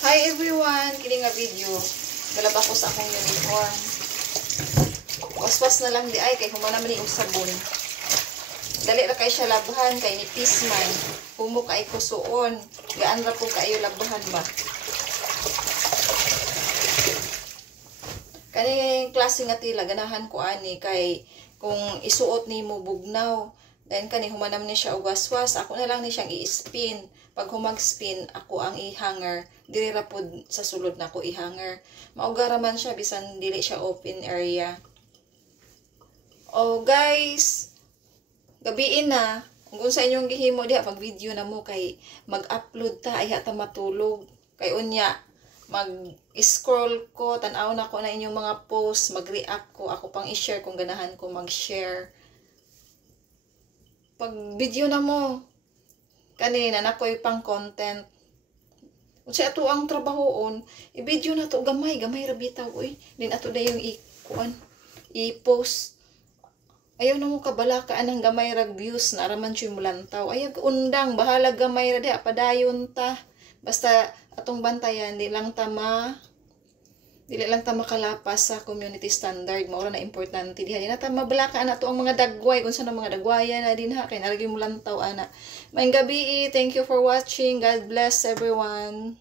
Hi everyone! Kini nga video. Galaba ko sa akong uniform. Waswas na lang di ay kay humana man yung sabon. Dali ra kay siya labahan kay nipis man. Humo kay kusuon. Gaan ra po kayo labahan ba? Kaning klase nga tila ganahan ko ani kay kung isuot nimo bugnaw. Then kani humanam ni siya og waswas, ako na lang ni siyang i-spin. Pag humag-spin, ako ang i-hanger. Diri ra pod sa sulod na ako i-hanger. Maugara man siya bisan dili siya open area. Oh guys, gabiin na. Kung sa inyong gihimo diha pag video na mo kay mag-upload ta ay hata matulog. Kay unya mag-scroll ko, tan-aw na ko na inyong mga post, mag-react ko, ako pang i-share kung ganahan ko mag-share. Pag video na mo, kanina na ko'y pang content. Kung sa ato ang trabahoon, i-video na to gamay ra bitaw uy. Din ato na yung i-post. Ayaw na mo kabalaka anang gamay ra views na araman siya mulantaw. Ayaw undang, bahala gamay ra di apadayon ta. Basta atong bantayan, dili lang ta makalapas sa community standard. Maura na importante diha. Di na ta mabalaka na to ang mga dagway. Kung saan ang mga dagwayan na din ha. Kaya nalagay mo lantaw ana. Maayong gabi. Thank you for watching. God bless everyone.